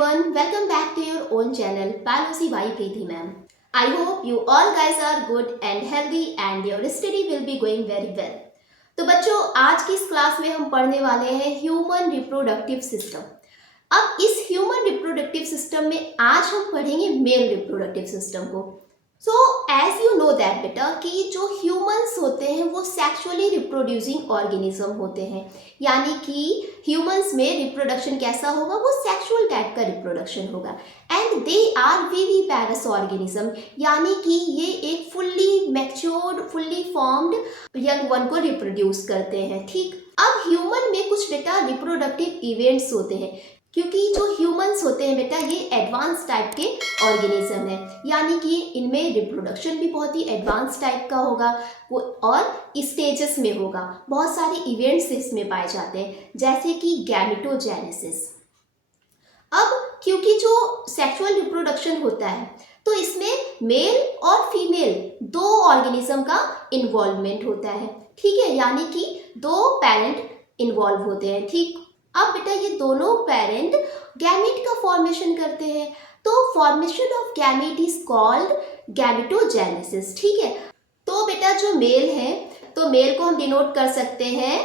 everyone, welcome back to your own channel Biology by Preeti ma'am. I hope you all guys are good and healthy and your study will be going very well. तो बच्चों, आज की इस class में हम पढ़ने वाले हैं ह्यूमन रिप्रोडक्टिव सिस्टम। अब इस ह्यूमन रिप्रोडक्टिव सिस्टम में आज हम पढ़ेंगे मेल रिप्रोडक्टिव सिस्टम को। So as you know that बेटा कि जो ह्यूमंस होते हैं वो सेक्सुअली रिप्रोड्यूसिंग ऑर्गेनिज्म होते हैं, यानी कि ह्यूमंस में रिप्रोडक्शन कैसा होगा, वो सेक्सुअल टाइप का रिप्रोडक्शन होगा। And they are viviparous organism, यानी कि ये एक fully matured fully formed young one को रिप्रोड्यूस करते हैं। ठीक, अब ह्यूमन में कुछ बेटा रिप्रोडक्टिव इवेंट्स होते हैं, क्योंकि जो ह्यूमंस होते हैं बेटा ये एडवांस टाइप के ऑर्गेनिज्म है, यानी कि इनमें रिप्रोडक्शन भी बहुत ही एडवांस टाइप का होगा वो और स्टेजेस में होगा। बहुत सारे इवेंट्स इसमें पाए जाते हैं, जैसे कि गैमेटोजेनेसिस। अब क्योंकि जो सेक्सुअल रिप्रोडक्शन होता है तो इसमें मेल और फीमेल दो ऑर्गेनिज्म का इन्वॉल्वमेंट होता है। ठीक है, यानी कि दो पेरेंट इन्वॉल्व होते हैं। ठीक, अब बेटा ये दोनों पेरेंट गैमेट का फॉर्मेशन करते हैं, तो formation of gamete is called gametogenesis. ठीक है, तो बेटा जो मेल है तो मेल को हम डिनोट कर सकते हैं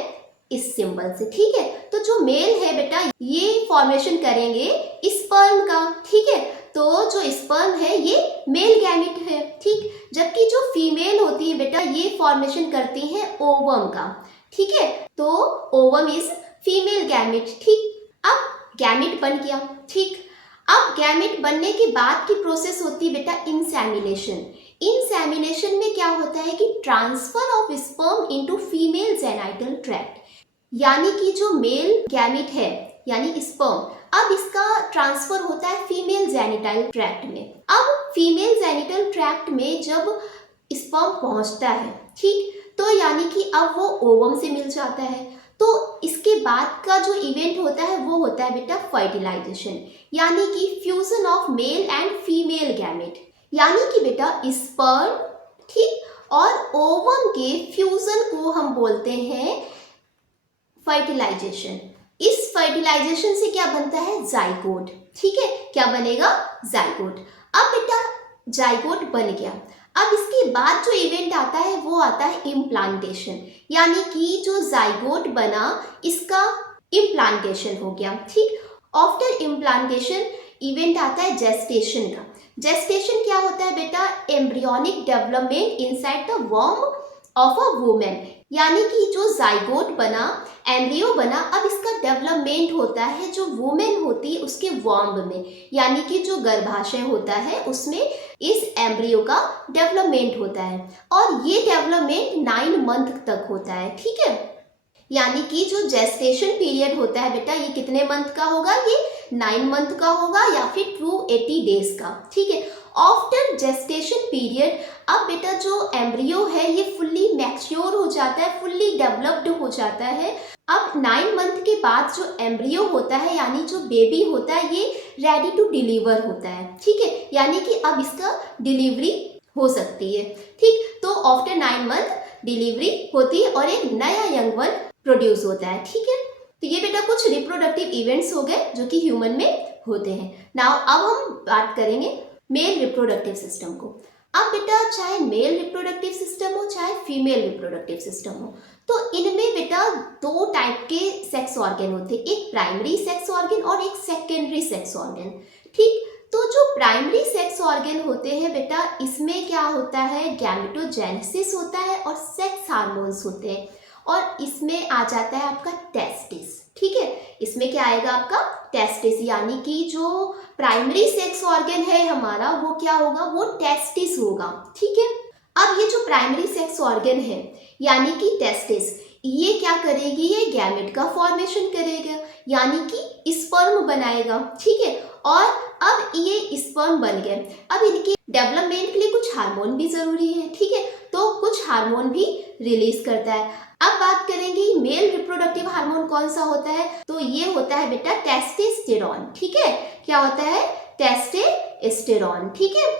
इस सिंबल से। ठीक है, तो जो मेल है बेटा ये फॉर्मेशन करेंगे स्पर्म का। ठीक है, तो जो स्पर्म है ये मेल गैमेट है। ठीक, जबकि जो फीमेल होती है बेटा ये फॉर्मेशन करती है ओवम का। ठीक है, तो ओवम इज फीमेल गैमेट। ठीक, अब गैमेट बन गया। ठीक, अब गैमेट बनने के बाद की प्रोसेस होती है बेटा इंसेमिनेशन। इंसेमिनेशन में क्या होता है कि transfer of sperm into female genital tract, यानी कि जो मेल गैमेट है यानी स्पर्म, अब इसका ट्रांसफर होता है फीमेल जेनिटल ट्रैक्ट में। अब फीमेल जेनिटल ट्रैक्ट में जब स्पर्म पहुंचता है, ठीक, तो यानी कि अब वो ओवम से मिल जाता है, तो इसके बाद का जो इवेंट होता है वो होता है बेटा फर्टिलाइजेशन, यानी कि fusion of male and female gamete, यानी कि बेटा स्पर्म, ठीक, और ओवम के फ्यूजन को हम बोलते हैं फर्टिलाइजेशन। इस फर्टिलाइजेशन से क्या बनता है, जाइगोट। ठीक है, क्या बनेगा, जाइगोट। अब बेटा जाइगोट बन गया, अब इसके बाद जो इवेंट आता है वो आता है इम्प्लांटेशन, यानी कि जो जाइगोट बना इसका इम्प्लांटेशन हो गया। ठीक, आफ्टर इम्प्लांटेशन इवेंट आता है जेस्टेशन का। जेस्टेशन क्या होता है बेटा, एम्ब्रियोनिक डेवलपमेंट इनसाइड द वॉर्म ऑफ अ वुमेन, यानी कि जो जाइगोट बना, एम्ब्रियो बना, अब इसका डेवलपमेंट होता है जो वुमेन होती है उसके वॉर्म में, यानी कि जो गर्भाशय होता है उसमें इस एम्ब्रियो का डेवलपमेंट होता है, और ये डेवलपमेंट 9 मंथ तक होता है। ठीक है, यानी कि जो जेस्टेशन पीरियड होता है बेटा ये कितने मंथ का होगा, ये 9 मंथ का होगा या फिर 280 डेज का। ठीक है, आफ्टर जेस्टेशन पीरियड अब बेटा जो एम्ब्रियो है ये फुल्ली मैच्योर हो जाता है, फुल्ली डेवलप्ड हो जाता है। अब 9 मंथ के बाद जो एम्ब्रियो होता है यानी जो बेबी होता है ये रेडी टू डिलीवर होता है। ठीक है, यानी कि अब इसका डिलीवरी हो सकती है। ठीक, तो आफ्टर 9 मंथ डिलीवरी होती है और एक नया यंग वन प्रोड्यूस होता है। ठीक है, तो ये बेटा कुछ रिप्रोडक्टिव इवेंट्स हो गए जो कि ह्यूमन में होते हैं। नाउ अब हम बात करेंगे मेल रिप्रोडक्टिव सिस्टम को। अब बेटा चाहे मेल रिप्रोडक्टिव सिस्टम हो चाहे फीमेल रिप्रोडक्टिव सिस्टम हो, तो इनमें बेटा दो टाइप के सेक्स ऑर्गन होते हैं, एक प्राइमरी सेक्स ऑर्गन और एक सेकेंडरी सेक्स ऑर्गन। ठीक, तो जो प्राइमरी सेक्स ऑर्गन होते हैं बेटा इसमें क्या होता है, गैमेटोजेनेसिस होता है और सेक्स हार्मोन्स होते हैं, और इसमें आ जाता है आपका टेस्टिस। ठीक है, इसमें क्या आएगा आपका टेस्टिस, यानी कि जो प्राइमरी सेक्स ऑर्गन है हमारा वो क्या होगा, वो टेस्टिस होगा। ठीक है, अब ये जो प्राइमरी सेक्स ऑर्गन है यानी कि टेस्टिस, ये क्या करेगी, ये गैमेट का फॉर्मेशन करेगा, यानी कि स्पर्म बनाएगा। ठीक है, और अब ये स्पर्म बन गए, अब इनके डेवलपमेंट के लिए कुछ हार्मोन भी जरूरी है। ठीक है, तो कुछ हार्मोन भी रिलीज करता है। अब बात करेंगे मेल रिप्रोडक्टिव हार्मोन कौन सा होता है, तो ये होता है बेटा टेस्टोस्टेरोन। ठीक है, क्या होता है, टेस्टोस्टेरोन। ठीक है,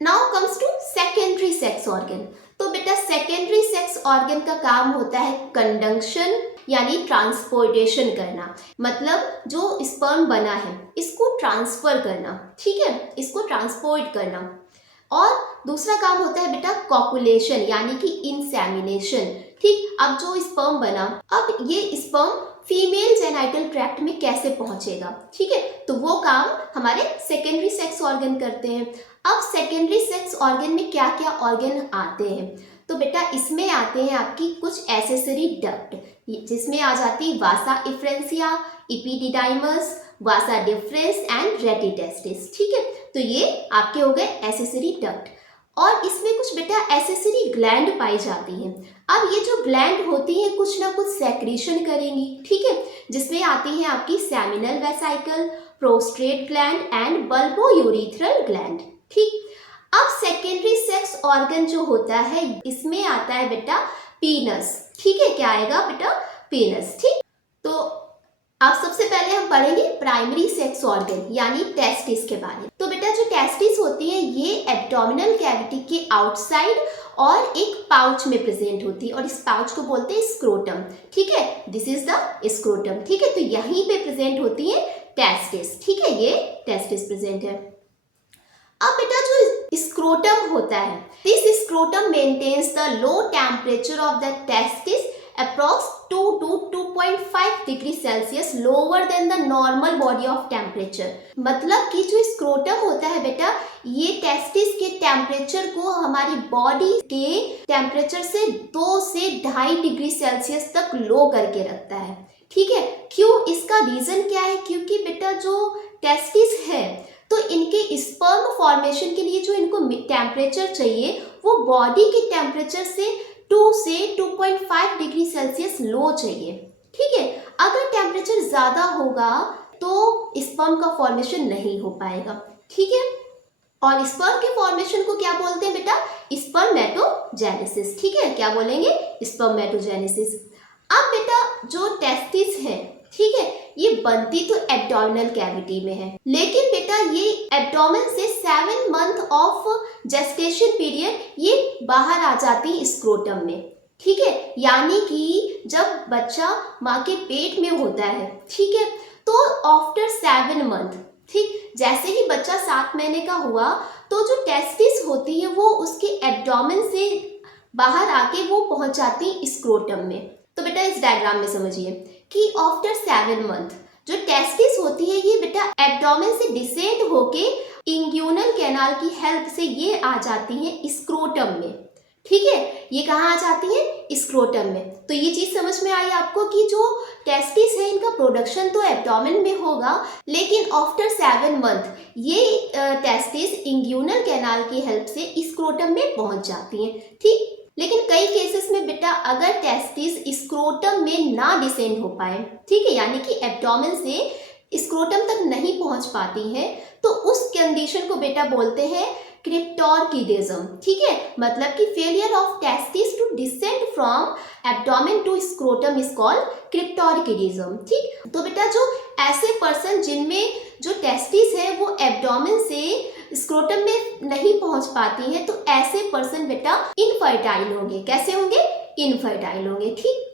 now comes to secondary sex organ. तो बेटा सेकेंडरी सेक्स ऑर्गन का काम होता है कंडक्शन यानी ट्रांसपोर्टेशन करना, मतलब जो स्पर्म बना है इसको ट्रांसफर करना, ठीक है, इसको ट्रांसपोर्ट करना। और दूसरा काम होता है बेटा कॉपुलेशन यानी कि इंसेमिनेशन, ठीक। अब जो स्पर्म बना, अब ये स्पर्म फीमेल जेनाइटल ट्रैक्ट में कैसे पहुंचेगा, ठीक है, तो वो काम हमारे सेकेंडरी सेक्स ऑर्गन करते हैं। अब सेकेंडरी सेक्स ऑर्गन में क्या क्या ऑर्गन आते हैं, तो बेटा इसमें आते हैं आपकी कुछ एसेसरी डक्ट, जिसमें आ जाती है vasa efferentia, epididymis, vasa deferens and rete testis, ठीक है। तो ये आपके हो गए एसेसरी डक्ट। और इसमें कुछ बेटा एसेसरी ग्लैंड पाई जाती हैं। अब ये जो ग्लैंड होती हैं कुछ ना कुछ सेक्रीशन करेंगी, ठीक है, जिसमें आती है आपकी seminal vesicle, prostate gland and bulbourethral gland, ठीक। अब सेकेंडरी सेक्स ऑर्गन जो होता है इसमें आता है बेटा पीनस, ठीक है, क्या आएगा बेटा पीनस, ठीक। तो अब सबसे पहले हम पढ़ेंगे प्राइमरी सेक्स ऑर्गन यानी टेस्टिस के बारे में। तो बेटा जो टेस्टिस होती है ये एब्डोमिनल कैविटी के आउटसाइड और एक पाउच में प्रेजेंट होती है और इस पाउच को बोलते हैं स्क्रोटम, ठीक है, दिस इज द स्क्रोटम, ठीक है। तो यहीं पे प्रेजेंट होती है टेस्टिस, ठीक है, ये टेस्टिस प्रेजेंट है। अब बेटा जो स्क्रोटम होता है, this scrotum maintains the low temperature of the testis approx 2 to 2.5 degree Celsius lower than the normal body of temperature. मतलब कि जो स्क्रोटम होता है बेटा ये टेस्टिस के टेम्परेचर को हमारी बॉडी के टेम्परेचर से 2 से 2.5 डिग्री सेल्सियस तक लो करके रखता है, ठीक है। क्यों, इसका रीजन क्या है, क्योंकि बेटा जो टेस्टिस है तो इनके स्पर्म फॉर्मेशन के लिए जो इनको टेम्परेचर चाहिए वो बॉडी के टेम्परेचर से 2 से 2.5 डिग्री सेल्सियस लो चाहिए, ठीक है। अगर टेम्परेचर ज़्यादा होगा तो स्पर्म का फॉर्मेशन नहीं हो पाएगा, ठीक है। और स्पर्म के फॉर्मेशन को क्या बोलते हैं बेटा स्पर्मेटोजेनेसिस, ठीक है, क्या बोलेंगे स्पर्मेटोजेनेसिस। अब बेटा जो टेस्टिस है, ठीक है, ये बनती तो एब्डोमिनल कैविटी में है, लेकिन बेटा ये एब्डोमेन से 7 मंथ ऑफ जेस्टेशन पीरियड ये बाहर आ जाती है स्क्रोटम में, ठीक है। यानी कि जब बच्चा माँ के पेट में होता है, ठीक है, तो आफ्टर 7 मंथ, ठीक, जैसे ही बच्चा 7 महीने का हुआ तो जो टेस्टिस होती है वो उसके एब्डोमेन से बाहर आके वो पहुंच जाती है स्क्रोटम में। तो बेटा इस डायग्राम में समझिए कि आफ्टर 7 मंथ जो टेस्टिस होती है ये बेटा एब्डोमेन से डिसेंड होके इंग्यूनल कैनाल की हेल्प से ये आ जाती है स्क्रोटम में, ठीक है। ये कहाँ आ जाती है स्क्रोटम में। तो ये चीज समझ में आई आपको कि जो टेस्टिस है इनका प्रोडक्शन तो एब्डोमेन में होगा, लेकिन आफ्टर 7 मंथ ये टेस्टिस इंग्यूनल कैनाल की हेल्प से स्क्रोटम में पहुंच जाती हैं, ठीक। लेकिन कई केसेस में बेटा अगर टेस्टिस स्क्रोटम में ना डिसेंड हो पाए, ठीक है, यानी कि एब्डोमेन से स्क्रोटम तक नहीं पहुंच पाती हैं, तो उस कंडीशन को बेटा बोलते हैं क्रिप्टोर्किडिज्म, ठीक है। मतलब कि failure of testis to descend from abdomen to scrotum is called cryptorchidism, ठीक। तो बेटा जो ऐसे पर्सन जिनमें जो टेस्टिस है वो एब्डोमेन से स्क्रोटम में नहीं पहुंच पाती है, तो ऐसे पर्सन बेटा इनफर्टाइल होंगे। कैसे होंगे, इनफर्टाइल होंगे, ठीक।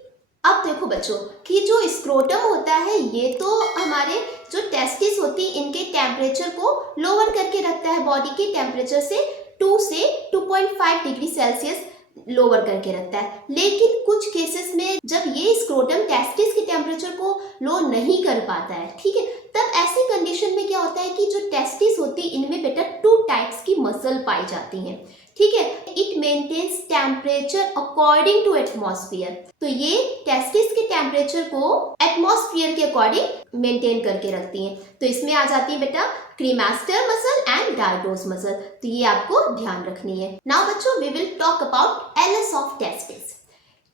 अब देखो बच्चों कि जो स्क्रोटम होता है ये तो हमारे जो टेस्टिस होती है इनके टेम्परेचर को लोअर करके रखता है, बॉडी के टेम्परेचर से 2 से 2.5 डिग्री सेल्सियस लोअर करके रखता है। लेकिन कुछ केसेस में जब ये स्क्रोटम टेस्टिस के टेम्परेचर को लो नहीं कर पाता है, ठीक है, तब ऐसी कंडीशन में क्या होता है कि जो टेस्टिस होती है इनमें बेटा 2 टाइप्स की मसल पाई जाती हैं, ठीक है। It maintains temperature according to atmosphere. तो ये टेस्टिस के टेम्परेचर को एटमॉस्फेयर के अकॉर्डिंग मेंटेन करके रखती हैं। तो इसमें आ जाती है बेटा cremaster muscle and dartos muscle. तो ये आपको ध्यान रखनी है। नाउ बच्चों we will talk about LS of testis.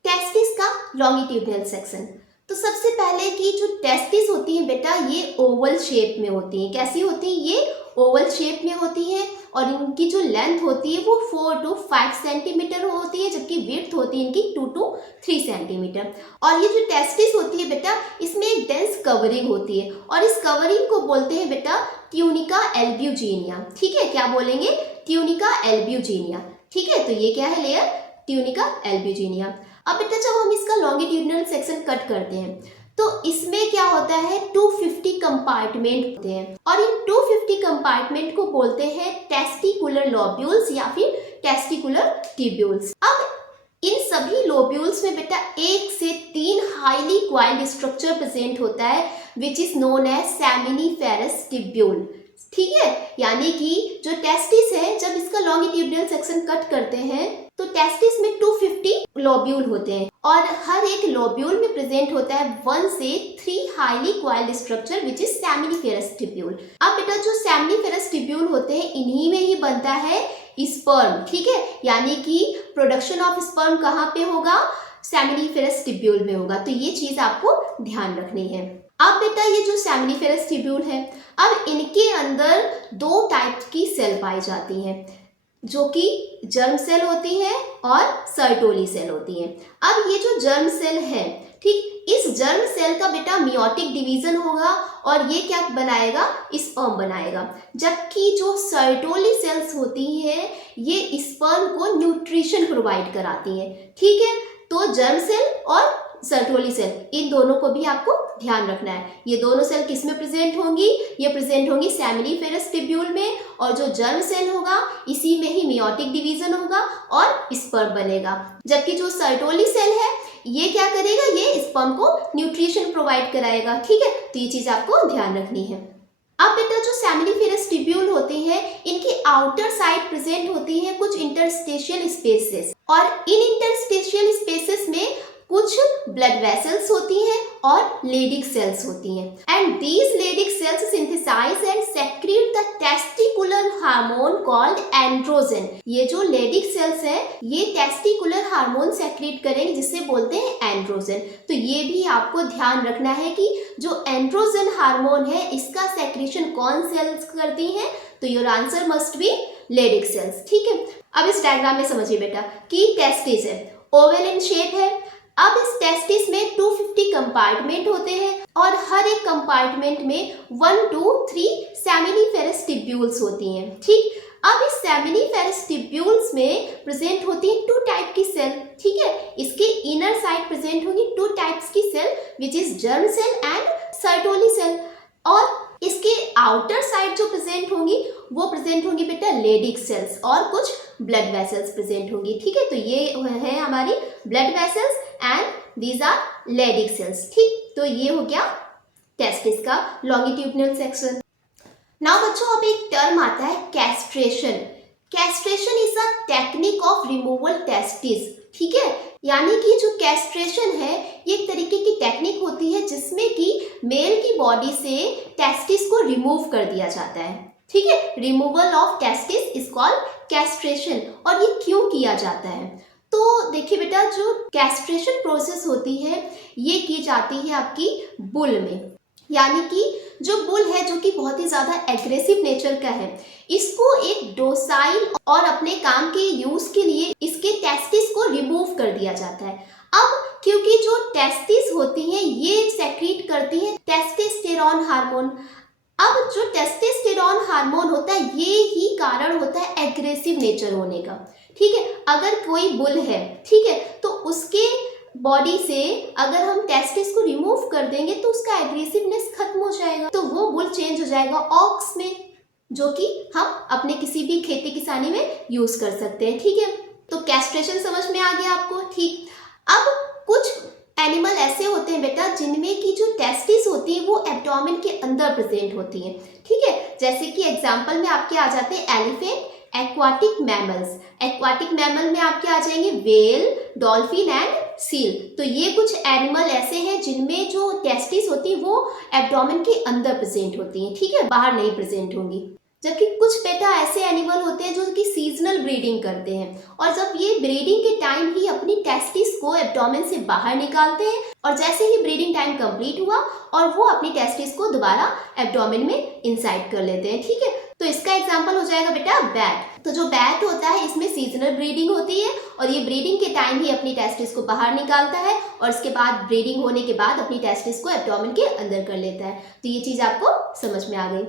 Testis का लॉन्गिट्यूडिनल सेक्शन। तो सबसे पहले की जो टेस्टिस होती है बेटा ये ओवल शेप में होती है। कैसी होती है, ये ओवल शेप में होती है और इनकी जो लेंथ होती है वो 4 to 5 सेंटीमीटर होती है, जबकि विड्थ होती है इनकी 2 to 3 सेंटीमीटर। और ये जो टेस्टिस होती है बेटा इसमें एक डेंस कवरिंग होती है और इस कवरिंग को बोलते हैं बेटा ट्यूनिका एल्ब्यूजिनिया, ठीक है। क्या बोलेंगे, ट्यूनिका एल्ब्यूजिनिया, ठीक है। तो ये क्या है लेयर, ट्यूनिका एल्ब्यूजिनिया। अब बेटा जब हम इसका लॉन्गिट्यूडिनल सेक्शन कट करते हैं तो इसमें क्या होता है, 250 कंपार्टमेंट होते हैं और इन 250 कंपार्टमेंट को बोलते हैं टेस्टिकुलर लोब्यूल्स या फिर टेस्टिकुलर ट्यूब्यूल्स। अब इन सभी लोब्यूल्स में बेटा 1 से 3 हाईली क्वाइल्ड स्ट्रक्चर प्रेजेंट होता है which is known as seminiferous tubule. ठीक है, यानी कि जो टेस्टिस है जब इसका लॉन्गिट्यूडिनल सेक्शन कट करते हैं तो टेस्टिस में 250 लोब्यूल होते हैं और हर एक लोब्यूल में प्रेजेंट होता है 1 से 3 highly coiled structure which is seminiferous tubule. अब बेटा जो सेमिनिफेरस ट्यूब्यूल होते हैं इन्हीं में ही बनता है स्पर्म। ठीक है, यानी कि प्रोडक्शन ऑफ स्पर्म कहाँ पे होगा, सेमिनिफेरस ट्यूब्यूल में होगा। तो ये चीज आपको ध्यान रखनी है। अब बेटा ये जो सेमिनिफेरस ट्यूब्यूल है, अब इनके अंदर 2 टाइप की सेल पाई जाती हैं जो कि जर्म सेल होती है और सर्टोली सेल होती है। अब ये जो जर्म सेल है, ठीक, इस जर्म सेल का बेटा मियोटिक डिवीजन होगा और ये क्या बनाएगा, स्पर्म बनाएगा, जबकि जो सर्टोली सेल्स होती हैं ये स्पर्म को न्यूट्रिशन प्रोवाइड कराती हैं। ठीक है, तो जर्म सेल और सर्टोली सेल इन दोनों को भी आपको ध्यान रखना है। ये दोनों सेल किस में प्रेजेंट होंगी, ये प्रेजेंट होंगी सेमिनिफेरस ट्यूब्यूल में और जो जर्म सेल होगा इसी में ही मियोटिक डिवीजन होगा और स्पर्म बनेगा, जबकि जो सर्टोली सेल है ये क्या करेगा, ये स्पर्म को न्यूट्रिशन प्रोवाइड कराएगा। ठीक है, तो ये चीज आपको ध्यान रखनी है। अब बेटा जो सेमिनिफेरस ट्यूब्यूल होते हैं इनकी आउटर साइड प्रेजेंट होती है कुछ इंटरस्टेशियल स्पेसेस और इन इंटरस्टेशियल स्पेसेस में कुछ ब्लड वेसल्स होती हैं और लेडिक सेल्स होती हैं and these Leydig cells synthesize and secrete the testicular hormone called androgen. ये जो लेडिक सेल्स है ये टेस्टिकुलर हार्मोन सेक्रेट करेंगे जिसे बोलते हैं एंड्रोजन। तो ये भी आपको ध्यान रखना है कि जो एंड्रोजन हार्मोन है इसका सेक्रेशन कौन सेल्स करती हैं, तो your answer must be Leydig cells. ठीक है, अब इस डायग्राम में समझिए बेटा कि टेस्टिस है, ओवल इन शेप है। अब इस टेस्टिस में 250 कंपार्टमेंट होते हैं और हर एक कंपार्टमेंट में 1 to 3 सेमिनिफेरस ट्यूब्यूल्स होती हैं। ठीक, अब इस सेमिनिफेरस ट्यूब्यूल्स में प्रेजेंट होती है 2 टाइप की सेल। ठीक है, इसके इनर साइड प्रेजेंट होंगी 2 टाइप्स की cell which is germ cell and Sertoli cell और इसके आउटर साइड जो प्रेजेंट होंगी वो प्रेजेंट होंगी बेटा लेडिक सेल्स और कुछ ब्लड वेसल्स प्रेजेंट होंगी। ठीक है, तो ये है हमारी blood vessels and these are Leydig cells. ठीक, तो ये हो गया टेस्टिस का लॉन्गिट्यूडिनल सेक्शन। नाउ बच्चों अब एक टर्म आता है castration. Castration is a technique of removal testis. ठीक है, यानी कि जो कैस्ट्रेशन है ये एक तरीके की टेक्निक होती है जिसमें कि मेल की बॉडी से टेस्टिस को रिमूव कर दिया जाता है। ठीक है, removal of testis is called castration. और ये क्यों किया जाता है, तो देखिए बेटा जो कैस्ट्रेशन प्रोसेस होती है ये की जाती है आपकी बुल में, यानी कि जो बुल है जो कि बहुत ही ज़्यादा एग्रेसिव नेचर का है, इसको एक डोसाइल और अपने काम के यूज के लिए इसके टेस्टिस को रिमूव कर दिया जाता है। अब क्योंकि जो टेस्टिस होती हैं ये सेक्रीट करती हैं टेस्टोस्टेरोन हार्मोन। अब जो टेस्टोस्टेरोन हार्मोन होता है ये ही कारण होता है एग्रेसिव नेचर होने का। ठीक है, अगर कोई बुल है, ठीक है, तो उसके बॉडी से अगर हम टेस्टिस को रिमूव कर देंगे तो उसका एग्रेसिवनेस खत्म हो जाएगा, तो वो बुल चेंज हो जाएगा ऑक्स में, जो कि हम अपने किसी भी खेती किसानी में यूज कर सकते हैं। ठीक है, तो कैस्ट्रेशन समझ में आ गया आपको। ठीक, अब कुछ एनिमल ऐसे होते हैं बेटा जिनमें की जो टेस्टिस होती है वो एब्डोमेन के अंदर प्रेजेंट होती है। ठीक है, जैसे कि एग्जांपल में आपके आ जाते हैं elephant, aquatic mammals. Aquatic mammal में आपके आ जाएंगे व्हेल, डॉल्फिन एंड सील। तो ये कुछ एनिमल ऐसे हैं जिनमें जो टेस्टिस होती है वो एब्डोमेन के अंदर प्रेजेंट होती हैं। ठीक है, बाहर नहीं प्रेजेंट होंगी। जबकि कुछ बेटा ऐसे एनिमल होते हैं जो कि सीजनल ब्रीडिंग करते हैं और जब ये ब्रीडिंग के टाइम ही अपनी टेस्टिस को एब्डोमेन से बाहर निकालते हैं और जैसे ही ब्रीडिंग टाइम कंप्लीट हुआ और वो अपनी टेस्टिस को दोबारा एब्डोमेन में इंसाइड कर लेते हैं। ठीक है, तो इसका एग्जांपल हो जाएगा बेटा बैट। तो जो बैट होता है इसमें सीजनल ब्रीडिंग होती है और ये ब्रीडिंग के टाइम ही अपनी टेस्टिस को बाहर निकालता है और इसके बाद ब्रीडिंग होने के बाद अपनी टेस्टिस को एब्डोमेन के अंदर कर लेता है। तो ये चीज आपको समझ में आ गई।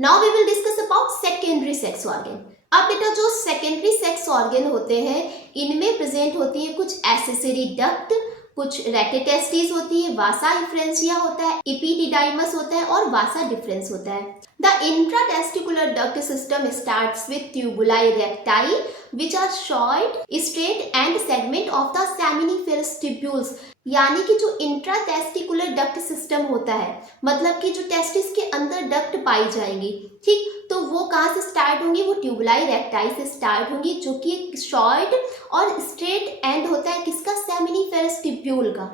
Now we will discuss about secondary sex organ. अब बेटा जो सेकेंडरी सेक्स ऑर्गन होते हैं इनमें प्रेजेंट होती है कुछ एक्सेसरी डक्ट, कुछ रेटिटेस्टिस होती है, वासा इफ्रेंसिया होता है, एपिडिडाइमस होता है और वासा डिफरेंस होता है। The intratesticular duct system starts with tubuli recti which are short, straight and segment of the seminiferous tubules। यानी कि जो इंट्राटेस्टिकुलर डक्ट सिस्टम होता है मतलब कि जो टेस्टिस के अंदर डक्ट पाई जाएंगी, ठीक, तो वो कहाँ से स्टार्ट होंगी, वो ट्यूबुलाई रेक्टाई से स्टार्ट होंगी जो कि एक शॉर्ट और स्ट्रेट एंड होता है किसका, सेमिनिफेरस ट्यूब्यूल का,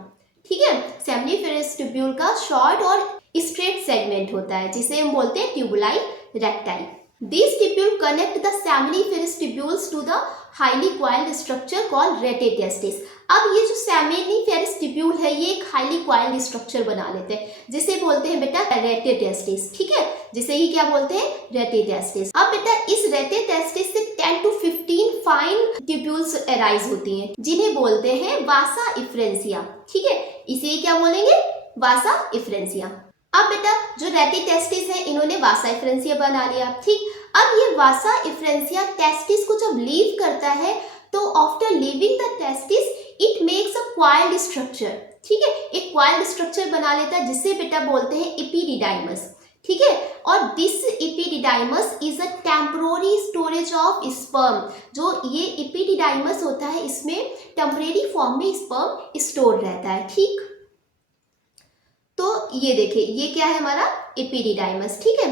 ठीक है, सेमिनिफेरस ट्यूब्यूल का शॉर्ट और स्ट्रेट सेगमेंट होता है जिसे हम बोलते हैं ट्यूबुलाई recti. These tubules connect the seminiferous tubules to the highly coiled structure called retetestis। अब ये जो seminiferous tubule है ये एक highly coiled structure बना लेते हैं जिसे बोलते हैं बेटा retetestis, ठीक है, जिसे ही क्या बोलते हैं, retetestis। अब बेटा इस retetestis से 10 to 15 फाइन tubules arise होती हैं जिन्हें बोलते हैं वासा इफ्रेंसिया, ठीक है, इसे ही क्या बोलेंगे, वासा इफ्रेंसिया। अब बेटा जो रेटिटेस्टिस है इन्होंने वासा इफ्रेंसिया बना लिया, ठीक। अब ये वासा इफ्रेंसिया टेस्टिस को जब लीव करता है तो after leaving the testis it makes a coiled structure, ठीक है, एक क्वाइल्ड स्ट्रक्चर बना लेता है जिसे बेटा बोलते हैं एपिडिडाइमस, ठीक है। और this epididymis is a temporary storage of sperm. जो ये एपिडिडाइमस होता है इसमें टेम्परेरी फॉर्म में स्पर्म स्टोर रहता है, ठीक। तो ये देखिए ये क्या है हमारा एपिडिडाइमस, ठीक है,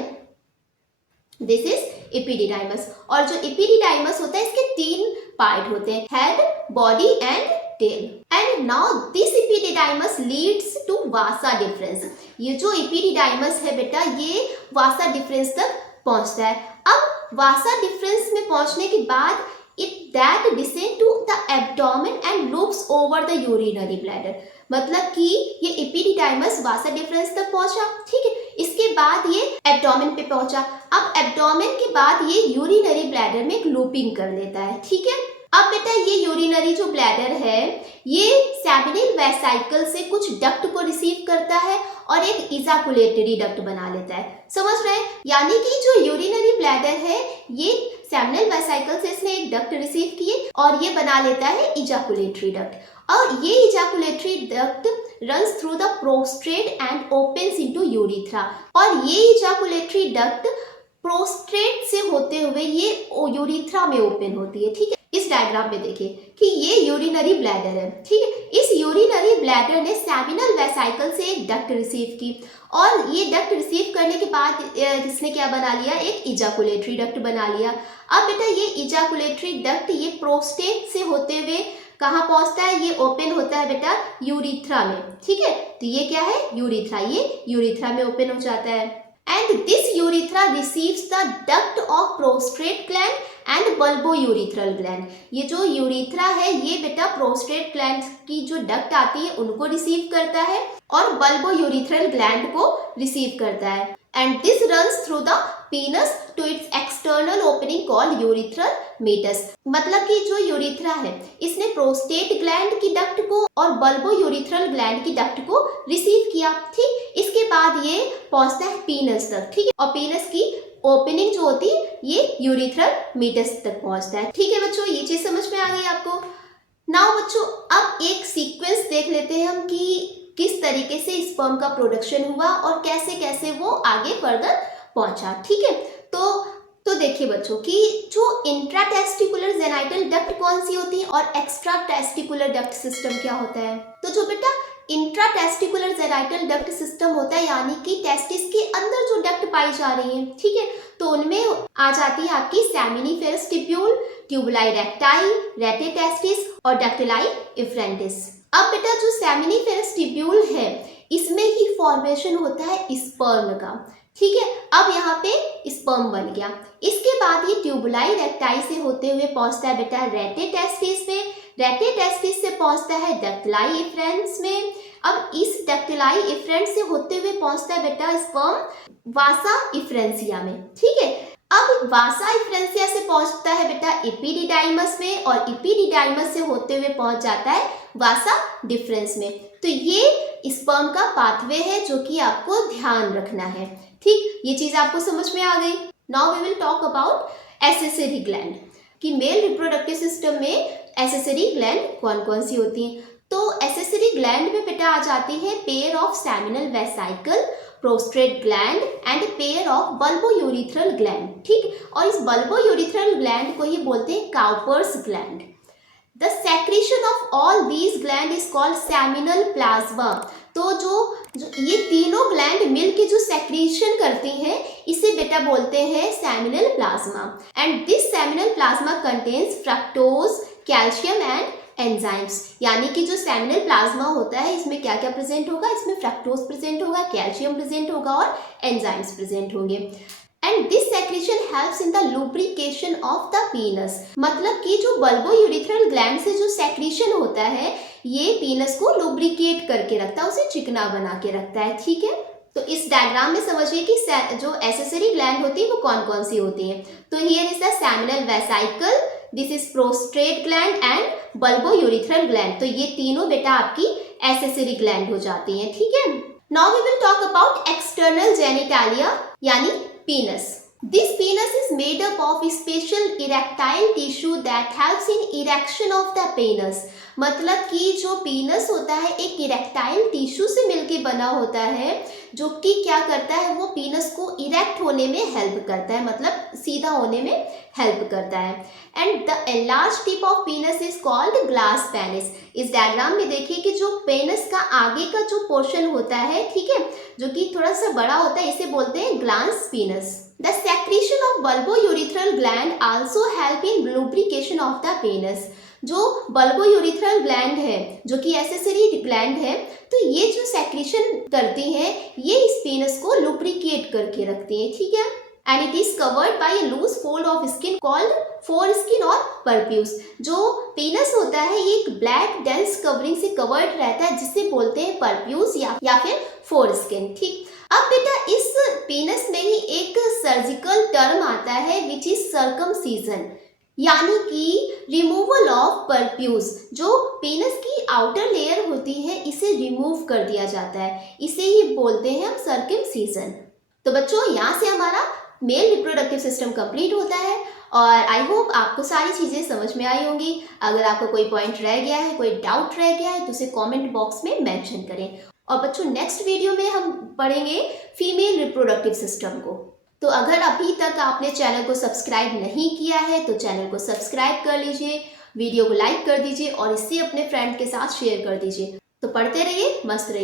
दिस इज एपिडिडाइमस। और जो एपिडिडाइमस होता है इसके 3 पार्ट होते हैं, head, body and tail. And now this epididymis leads to vasa deferens. ये जो एपिडिडाइमस है बेटा ये वासा डिफरेंस तक पहुंचता है। अब वासा डिफरेंस में पहुंचने के बाद it that descend to the abdomen and loops over the urinary bladder. मतलब कि ये एपिडिडाइमस वासा डिफरेंस तक पहुंचा, ठीक है, इसके बाद ये एब्डोमेन पे पहुंचा। अब एब्डोमेन के बाद ये यूरिनरी ब्लैडर में एक लूपिंग कर लेता है, ठीक है। अब बेटा ये यूरिनरी जो ब्लैडर है ये सेमिनल वेसाइकल से कुछ डक्ट को रिसीव करता है और एक इजाकुलेटरी डक्ट बना लेता है, समझ रहे हैं, यानी कि जो यूरिनरी ब्लैडर है ये सेमिनल वेसाइकल से इसने एक डक्ट रिसीव किए और ये बना लेता है इजाकुलेटरी डक्ट। और ये ejaculatory duct runs through the prostate and opens into urethra. और ये इजाकुलेटरी डक्ट प्रोस्टेट से होते हुए ये यूरिथ्रा में ओपन होती है, ठीक है। इस डायग्राम में देखिए कि ये यूरिनरी ब्लैडर है, ठीक है। इस यूरिनरी ब्लैडर ने सेमिनल वेसाइकल से एक डक्ट रिसीव की और ये डक्ट रिसीव करने के बाद इसने क्या बना लिया, एक इजाकुलेटरी डक्ट बना लिया। अब बेटा ये इजाकुलेटरी डक्ट ये प्रोस्टेट से होते हुए कहाँ पहुंचता है, ये ओपन होता है बेटा यूरिथ्रा में, ठीक है। तो ये क्या है, यूरिथ्रा, ये यूरिथ्रा में ओपन हो जाता है। And this urethra receives the duct of prostate gland and bulbourethral gland. ये जो यूरिथ्रा है ये बेटा प्रोस्टेट ग्लैंड की जो डक्ट आती है उनको रिसीव करता है और बल्बोयूरिथ्रल ग्लैंड को रिसीव करता है। And this runs through the penis to its external opening called urethral meatus. मतलब कि जो यूरिथ्रा है इसने प्रोस्टेट ग्लैंड की डक्ट को और बल्बोयूरिथ्रल ग्लैंड की डक्ट को रिसीव किया, ठीक। इसके बाद ये पहुंचता है पीनस तक, ठीक है, और पीनस की ओपनिंग जो होती है ये यूरिथ्रल मेटस तक पहुंचता है, ठीक है बच्चों। ये चीज समझ में आ गई आपको। नाउ बच्चों अब एक सीक्वेंस देख लेते हैं हम कि किस तरीके से स्पर्म का प्रोडक्शन हुआ और कैसे कैसे वो आगे फर्दर पहुंचा, ठीक है। तो देखिए बच्चों कि जो इंट्राटेस्टिकुलर जेनाइटल डक्ट कौन सी होती है और एक्स्ट्रा टेस्टिकुलर डक्ट सिस्टम क्या होता है। तो जो बेटा इंट्राटेस्टिकुलर जेनाइटल डक्ट सिस्टम होता है यानी कि टेस्टिस के अंदर जो डक्ट पाई जा रही है, ठीक है, तो उनमें आ जाती है आपकी सेमिनिफेरस ट्यूब्यूल, ट्यूबुलाई रेक्टाई, रेटिटेस्टिस और डक्टिलाई इफ्रेंटिस। अब बेटा जो सेमिनिफेरस ट्यूब्यूल है इसमें ही फॉर्मेशन होता है स्पर्म का, ठीक है। अब यहाँ पे स्पर्म बन गया। इसके बाद ये ट्यूबुलाई रेक्टाई से होते हुए पहुंचता है बेटा रेटिटेस्टिस में, रेटिटेस्टिस से पहुंचता है डक्टिलाई इफ्रेंस में। अब इस डक्टिलाई इफ्रेंस से होते हुए पहुंचता है बेटा स्पर्म वासा इफ्रेंसिया में, ठीक है। अब वासा इफ्रेंसिया से पहुंचता है बेटा एपिडिडाइमस में और एपिडिडाइमस से होते हुए पहुंच जाता है वासा डिफरेंस में। तो ये स्पर्म का पाथवे है जो कि आपको ध्यान रखना है, ठीक, ये चीज आपको समझ में आ गई। Now we will talk about accessory gland कि मेल रिप्रोडक्टिव सिस्टम में एक्सेसरी ग्लैंड कौन कौन सी होती हैं। तो एक्सेसरी ग्लैंड में बेटा आ जाती है pair of seminal vesicle, prostate gland and pair of bulbourethral gland. ठीक, और इस बल्बोयूरिथ्रल ग्लैंड को ही बोलते हैं Cowper's gland. The secretion of all these gland is called seminal plasma. तो जो ये तीनों ग्लैंड मिलके जो सेक्रेशन करती हैं इसे बेटा बोलते हैं seminal plasma. And this seminal plasma contains fructose, calcium and enzymes. यानी कि जो सेमिनल प्लाज्मा होता है इसमें क्या क्या प्रेजेंट होगा, इसमें फ्रक्टोज प्रेजेंट होगा, कैल्शियम प्रेजेंट होगा और एंजाइम्स प्रेजेंट होंगे। And this secretion helps in the lubrication of the पीनस। मतलब कि जो बल्बोयूरिथ्रल ग्लैंड से जो सेक्रेशन होता है ये पीनस को लुब्रिकेट करके रखता है, उसे चिकना बना के रखता है। ठीक है, तो इस डायग्राम में समझिए कि जो एक्सेसरी ग्लैंड होती है वो कौन कौन सी होती हैं। तो here is the seminal vesicle, this is prostate gland and bulbourethral gland. तो ये तीनों बेटा आपकी एक्सेसरी ग्लैंड हो जाती हैं। ठीक है, now we will talk about external genitalia यानी penis. This penis is made up of special erectile tissue that helps in erection of the penis. मतलब कि जो पीनस होता है एक इरेक्टाइल टिश्यू से मिलके बना होता है जो कि क्या करता है, वो पीनस को इरेक्ट होने में हेल्प करता है, मतलब सीधा होने में हेल्प करता है। And the enlarge tip of पीनस is called glass penis. इस डायग्राम में देखिए कि जो पेनस का आगे का जो पोर्शन होता है, ठीक है, जो कि थोड़ा सा बड़ा होता है, इसे बोलते हैं glass penis. The secretion of bulbourethral gland also help in lubrication of the penis. जो bulbourethral gland है जो कि एक्सेसरी ग्लैंड है, तो ये जो सेक्रेशन करती हैं ये इस पेनिस को लुब्रिकेट करके रखती हैं। ठीक है, and it is covered by a loose fold of skin called foreskin और परप्यूस। जो पेनिस होता है ये एक ब्लैक डेंस कवरिंग से कवर्ड रहता है जिसे बोलते हैं परप्यूस या फिर फोरस्किन। ठीक, अब बेटा इस पेनिस में ही एक सर्जिकल टर्म आता है विच इज सर्कमसीजन, यानी कि रिमूवल ऑफ परप्यूस। जो पेनिस की आउटर लेयर होती है इसे रिमूव कर दिया जाता है, इसे ही बोलते हैं हम सर्कमसीजन। तो बच्चों यहाँ से हमारा मेल रिप्रोडक्टिव सिस्टम कंप्लीट होता है और आई होप आपको सारी चीज़ें समझ में आई होंगी। अगर आपको कोई पॉइंट रह गया है, कोई डाउट रह गया है तो उसे कमेंट बॉक्स में मेंशन करें। और बच्चों नेक्स्ट वीडियो में हम पढ़ेंगे फीमेल रिप्रोडक्टिव सिस्टम को। तो अगर अभी तक आपने चैनल को सब्सक्राइब नहीं किया है तो चैनल को सब्सक्राइब कर लीजिए, वीडियो को लाइक कर दीजिए और इसे अपने फ्रेंड के साथ शेयर कर दीजिए। तो पढ़ते रहिए, मस्त रहिए।